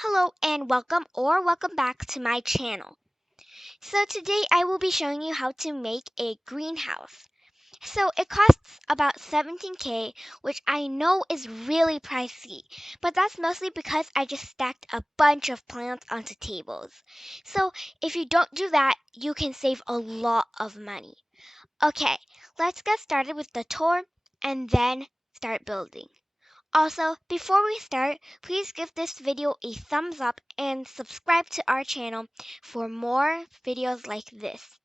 Hello and welcome back to my channel. So today I will be showing you how to make a greenhouse. So it costs about 17K, which I know is really pricey, but that's mostly because I just stacked a bunch of plants onto tables. So if you don't do that, you can save a lot of money. Okay, let's get started with the tour and then start building. Also, before we start, please give this video a thumbs up and subscribe to our channel for more videos like this.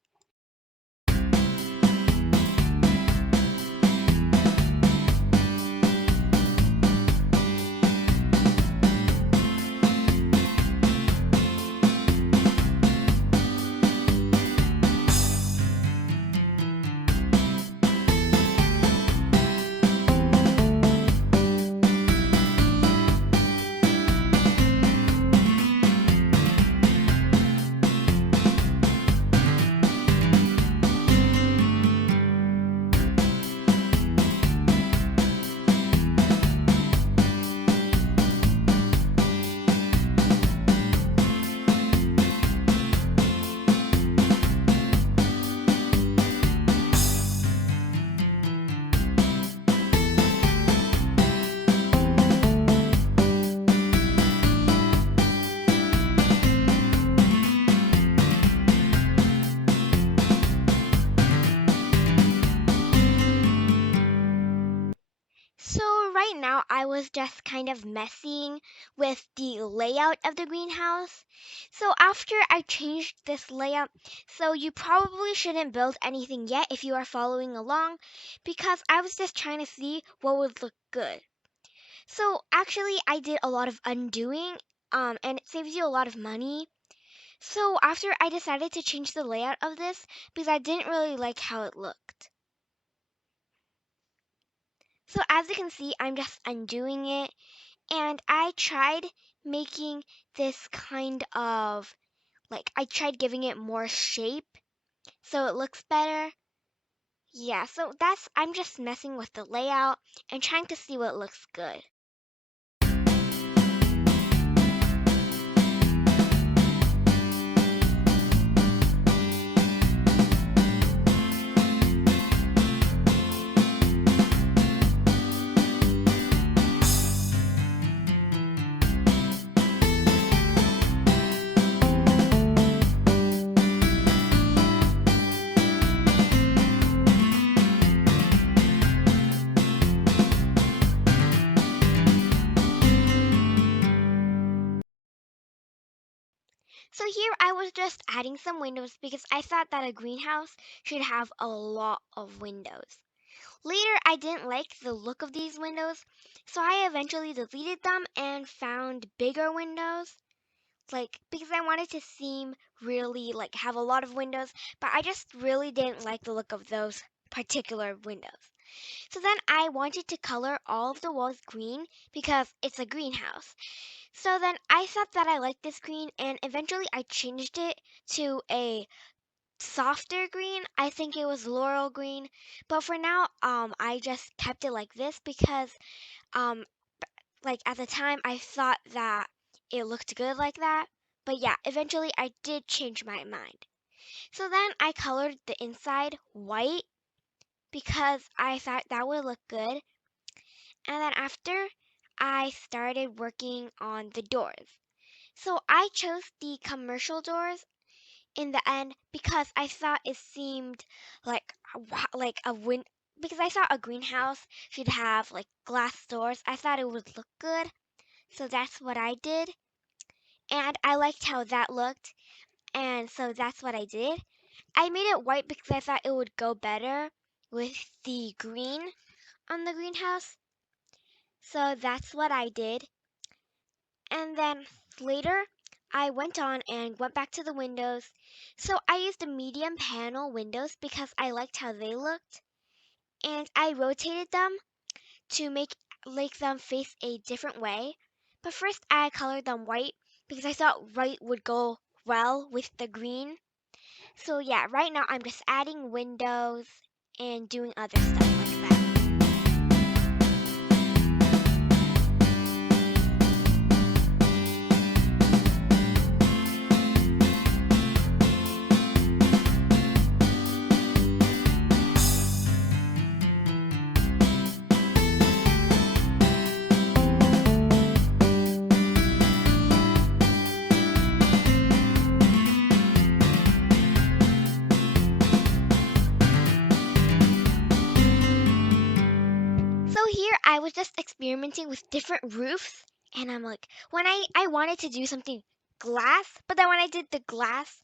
So right now I was just kind of messing with the layout of the greenhouse. So after I changed this layout, so you probably shouldn't build anything yet if you are following along, because I was just trying to see what would look good. So actually I did a lot of undoing, and it saves you a lot of money. So after I decided to change the layout of this because I didn't really like how it looked. So as you can see, I'm just undoing it, and I tried making this kind of I tried giving it more shape so it looks better. Yeah, so I'm just messing with the layout and trying to see what looks good. So here I was just adding some windows because I thought that a greenhouse should have a lot of windows. Later, I didn't like the look of these windows, so I eventually deleted them and found bigger windows. Because I wanted to seem really have a lot of windows, but I just really didn't like the look of those particular windows. So then I wanted to color all of the walls green because it's a greenhouse. So then I thought that I liked this green, and eventually I changed it to a softer green. I think it was laurel green, but for now, I just kept it like this because, um, at the time I thought that it looked good like that. But yeah, eventually I did change my mind. So then I colored the inside white because I thought that would look good. And then after, I started working on the doors. So I chose the commercial doors in the end because I thought it seemed like like a win because I thought a greenhouse should have glass doors. I thought it would look good. So that's what I did. And I liked how that looked. And so that's what I did. I made it white because I thought it would go better with the green on the greenhouse. So that's what I did. And then later, I went on and went back to the windows. So I used the medium panel windows because I liked how they looked. And I rotated them to make them face a different way. But first I colored them white because I thought white would go well with the green. So yeah, right now I'm just adding windows and doing other stuff like that. experimenting with different roofs, and I'm like, when I wanted to do something glass, but then when I did the glass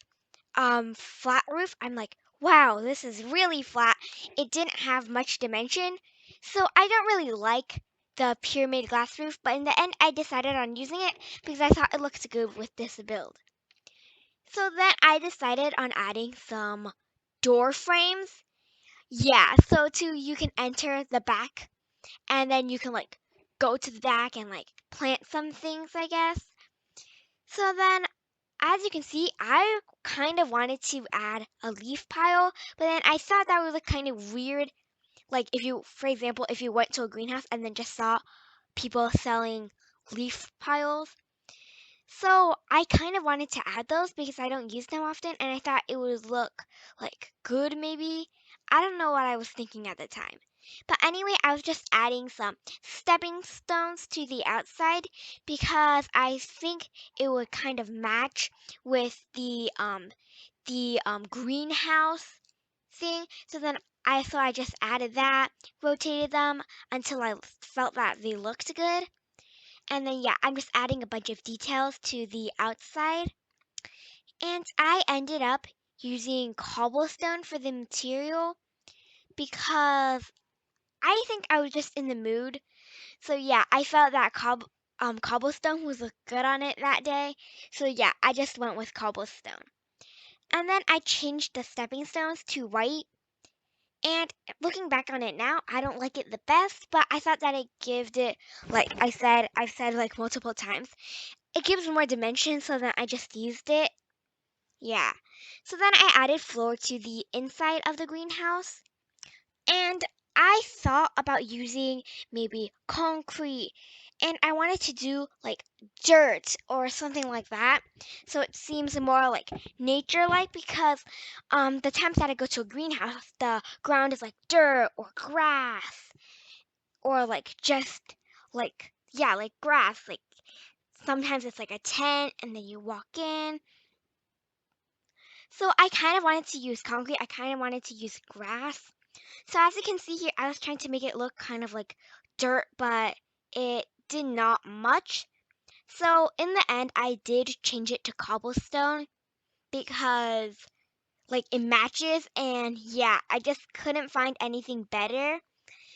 flat roof, I'm like, wow, this is really flat. It didn't have much dimension. So I don't really like the pyramid glass roof, but in the end I decided on using it because I thought it looked good with this build. So then I decided on adding some door frames. Yeah, so too you can enter the back and then you can like go to the back and like plant some things, I guess. So then as you can see, I kind of wanted to add a leaf pile, but then I thought that would look kind of weird. Like if you, for example, if you went to a greenhouse and then just saw people selling leaf piles. So I kind of wanted to add those because I don't use them often and I thought it would look like good maybe. I don't know what I was thinking at the time. But anyway, I was just adding some stepping stones to the outside because I think it would kind of match with the greenhouse thing. So I just added that, rotated them until I felt that they looked good. And then, yeah, I'm just adding a bunch of details to the outside. And I ended up using cobblestone for the material because I think I was just in the mood. So, yeah, I felt that cobblestone was look good on it that day. So, yeah, I just went with cobblestone. And then I changed the stepping stones to white. And looking back on it now, I don't like it the best, but I thought that it gave it, like I've said like multiple times, it gives more dimension, so then I just used it. Yeah. So then I added floor to the inside of the greenhouse. And I thought about using maybe concrete. And I wanted to do like dirt or something like that. So it seems more like nature like because the times that I go to a greenhouse, the ground is like dirt or grass or like just like yeah, like grass, like sometimes it's like a tent and then you walk in. So I kind of wanted to use concrete. I kind of wanted to use grass. So as you can see here, I was trying to make it look kind of like dirt, but it did not much. So in the end, I did change it to cobblestone because like it matches and yeah, I just couldn't find anything better.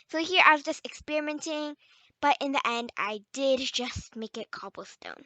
So here I was just experimenting, but in the end, I did just make it cobblestone.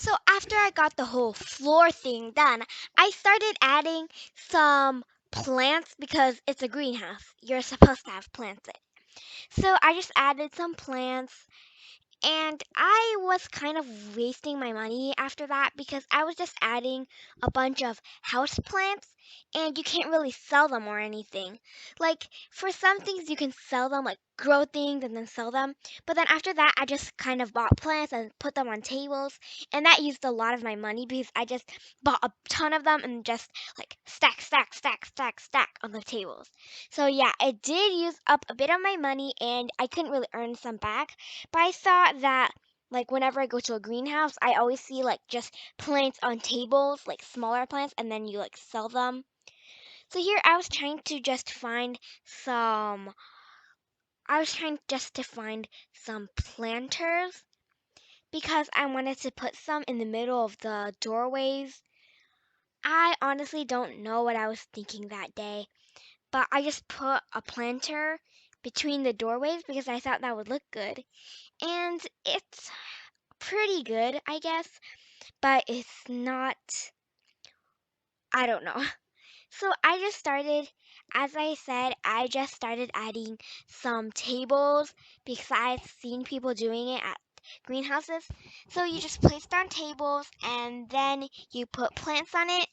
So after I got the whole floor thing done, I started adding some plants because it's a greenhouse. You're supposed to have plants in it. So I just added some plants and I was kind of wasting my money after that because I was just adding a bunch of house plants and you can't really sell them or anything. Like for some things you can sell them, like grow things and then sell them. But then after that I just kind of bought plants and put them on tables and that used a lot of my money because I just bought a ton of them and just like stack, stack, stack, stack, stack on the tables. So yeah, it did use up a bit of my money and I couldn't really earn some back. But I thought that like whenever I go to a greenhouse, I always see like just plants on tables, like smaller plants, and then you like sell them. So here I was trying to just find some I was trying just to find some planters because I wanted to put some in the middle of the doorways. I honestly don't know what I was thinking that day, but I just put a planter between the doorways because I thought that would look good. And it's pretty good, I guess, but it's not, I don't know. So I just started, as I said, I just started adding some tables because I've seen people doing it at greenhouses. So you just place down tables and then you put plants on it.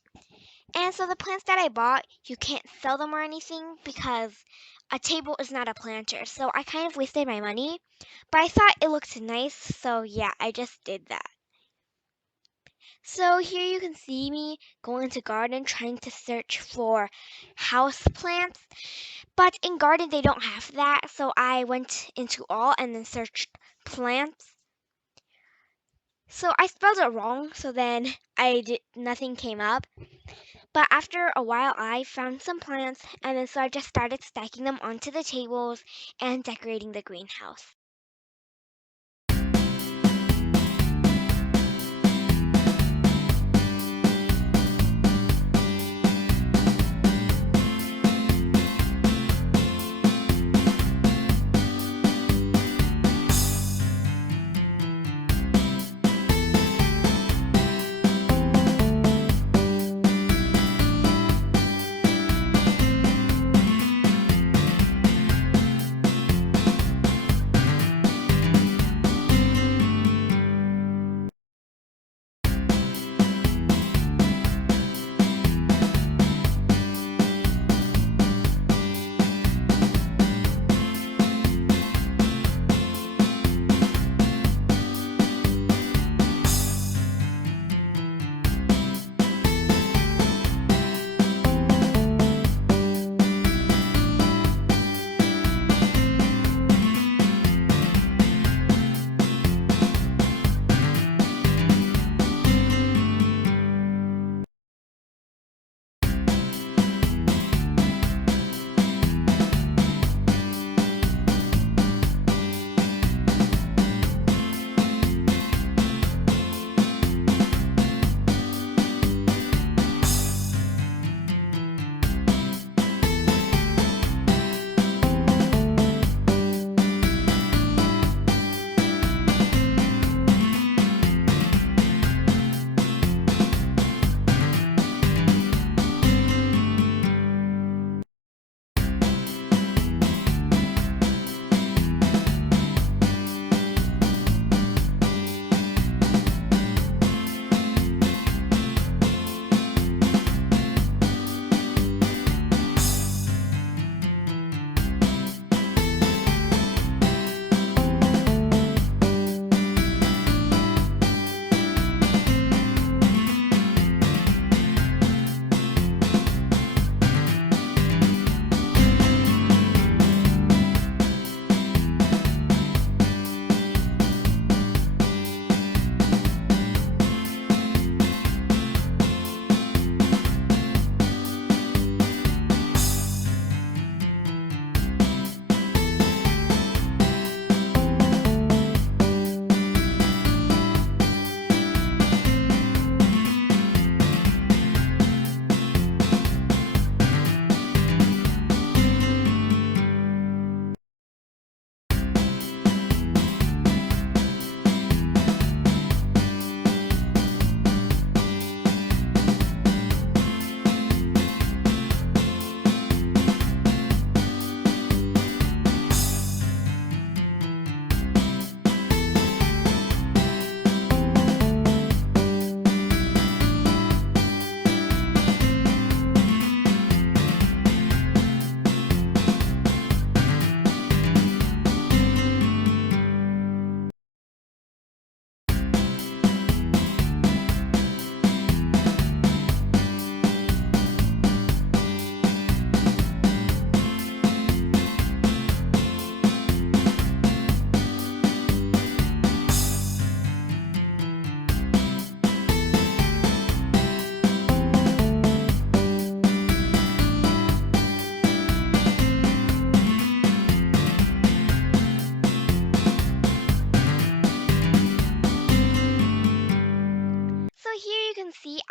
And so the plants that I bought, you can't sell them or anything because a table is not a planter. So I kind of wasted my money, but I thought it looked nice. So yeah, I just did that. So here you can see me going into garden trying to search for house plants. But in garden they don't have that, so I went into all and then searched plants. So I spelled it wrong, so then I did nothing came up. But after a while I found some plants and then so I just started stacking them onto the tables and decorating the greenhouse.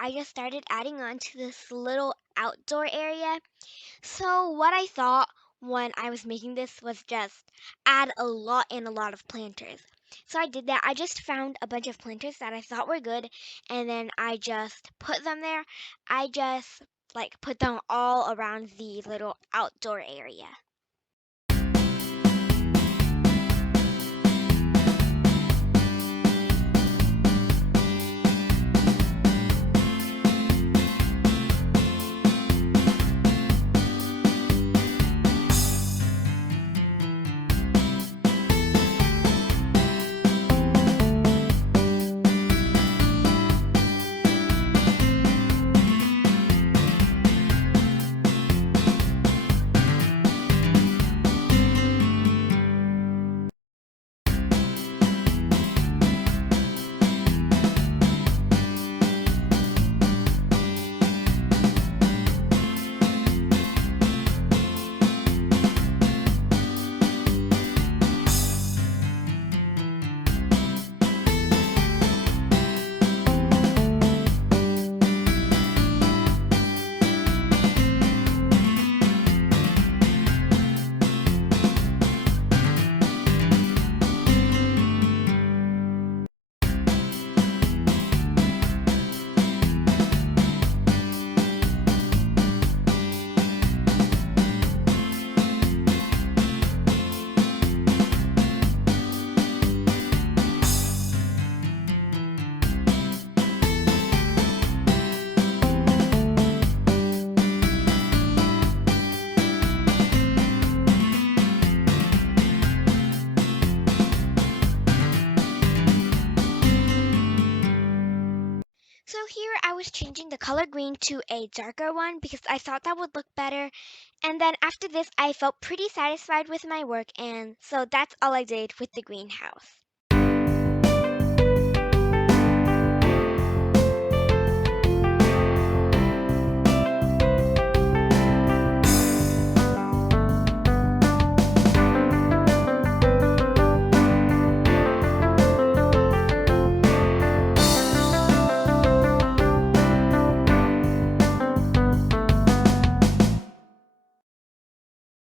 I just started adding on to this little outdoor area. So what I thought when I was making this was just add a lot and a lot of planters. So I did that. I just found a bunch of planters that I thought were good, and then I just put them there. I just put them all around the little outdoor area. So here I was changing the color green to a darker one because I thought that would look better. And then after this, I felt pretty satisfied with my work, and so that's all I did with the greenhouse.